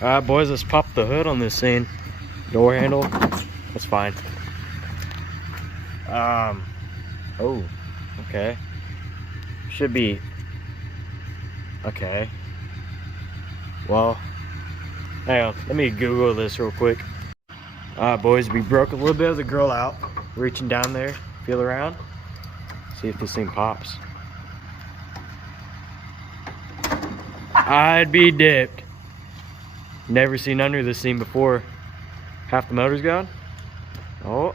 Alright boys, let's pop the hood on this thing. Door handle, that's fine. Oh, okay. Should be, okay. Well, hang on, let me Google this real quick. Alright boys, we broke a little bit of the grill out. Reaching down there, feel around, see if this thing pops. I'd be dipped. Never seen under this thing before. Half the motor's gone. Oh,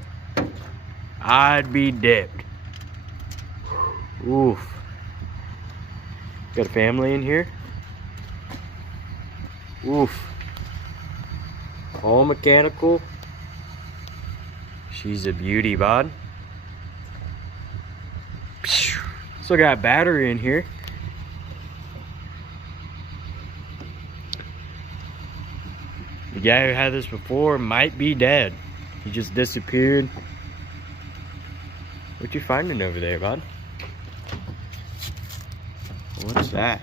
I'd be dipped. Oof. Got a family in here. Oof. All mechanical. She's a beauty, bud. Still got a battery in here. The guy who had this before might be dead. He just disappeared. What you finding over there, bud? What's that?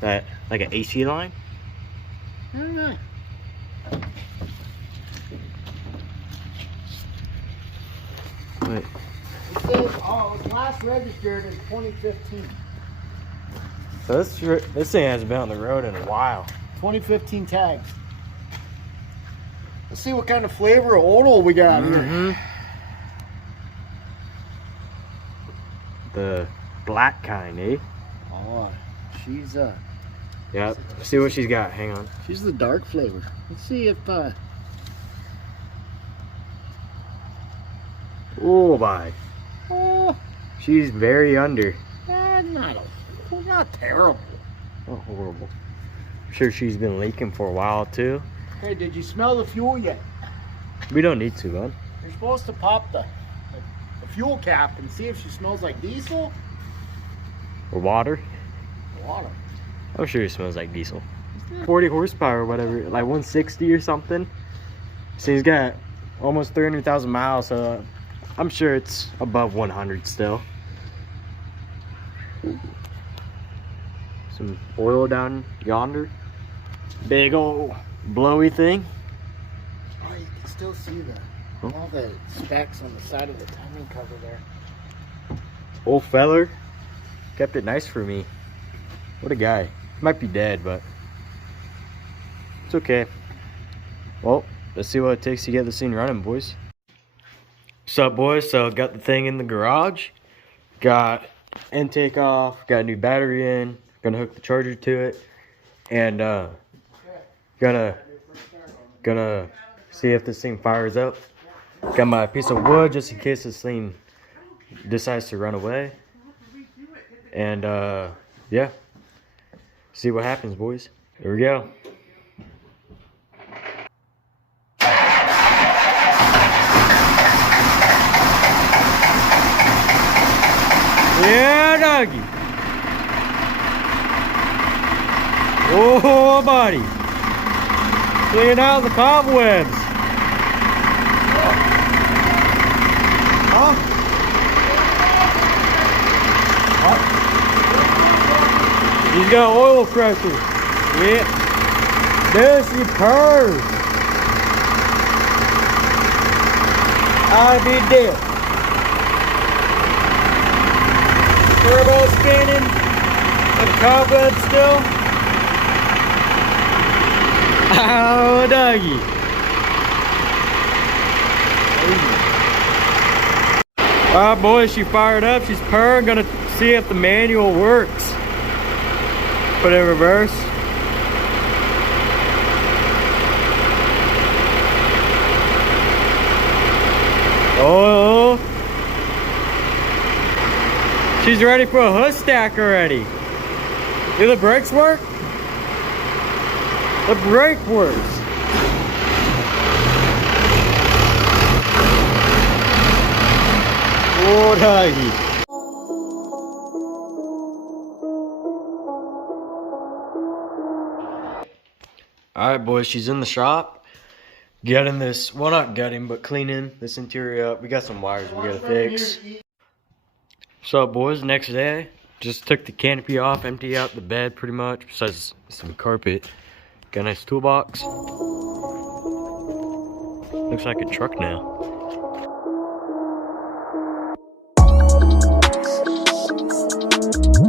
That like an AC line? I don't know. Wait. It says, it was last registered in 2015. So this thing hasn't been on the road in a while. 2015 tags. Let's see what kind of flavor of oil we got here. The black kind, eh? Oh, she's Yeah, see what she's got. Hang on. she's the dark flavor. Let's see if Oh my. oh, She's very under. not terrible. Oh, horrible. I'm sure she's been leaking for a while too. Hey, did you smell the fuel yet? We don't need to, bud. You're supposed to pop the fuel cap and see if she smells like diesel Or water. or water. I'm sure it smells like diesel. 40 horsepower or whatever, like 160 or something. So he's got almost 300,000 miles, so I'm sure it's above 100 still. Some oil down yonder. Big old blowy thing. Oh, you can still see all the specks on the side of the timing cover there. Old feller kept it nice for me. What a guy. Might be dead, but it's okay. Well, let's see what it takes to get this thing running, boys. What's up, boys? So got the thing in the garage. Got intake off. Got a new battery in. Gonna hook the charger to it. And gonna see if this thing fires up. Got my piece of wood just in case this thing decides to run away. And yeah, see what happens, boys. Here we go. Yeah, doggy. Oh, buddy. Clearing out the cobwebs. Huh? What? He's got an oil crusher. Yeah. This is purrs. I'd be dead. Turbo spinning. Got the cobwebs still. Oh, doggy. Alright, boys, she fired up. She's purring. Gonna see if the manual works. Put it in reverse. Oh. She's ready for a hood stack already. Do the brakes work? The brake works. Oh, doggy. Alright, boys, she's in the shop. Gutting this, well, not gutting, but cleaning this interior up. We got some wires we gotta fix. What's up, boys? Next day, just took the canopy off, empty out the bed pretty much, besides some carpet. Got a nice toolbox. Looks like a truck now.